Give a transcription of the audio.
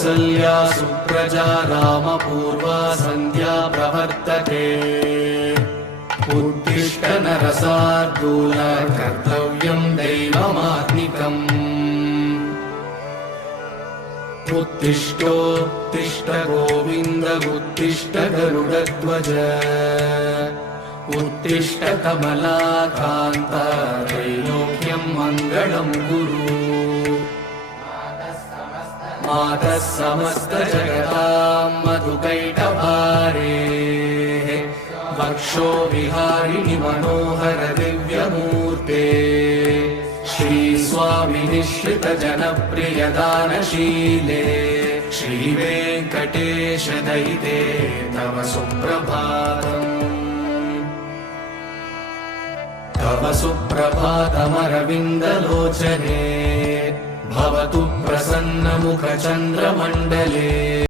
कौसल्या सुप्रजा रामपूर्वा सन्ध्या प्रवर्तते उत्तिष्ठ नरशार्दूल कर्तव्यं दैवमात्मिकम् उत्तिष्ठोत्तिष्ठ गोविन्द उत्तिष्ठ गरुडध्वज उत्तिष्ठ कमलाकान्त त्रैलोक्यं मङ्गलं कुरु मातः समस्त जगतां मधुकैटभारेः वक्षो विहारिणि मनोहर दिव्यमूर्ते श्रीस्वामि निःश्रित जनप्रिय दानशीले श्रीवेङ्कटेश दयिते तव सुप्रभातम् तव सुप्रभातमरविन्दलोचने भवतु प्रसन्नमुखचन्द्रमण्डले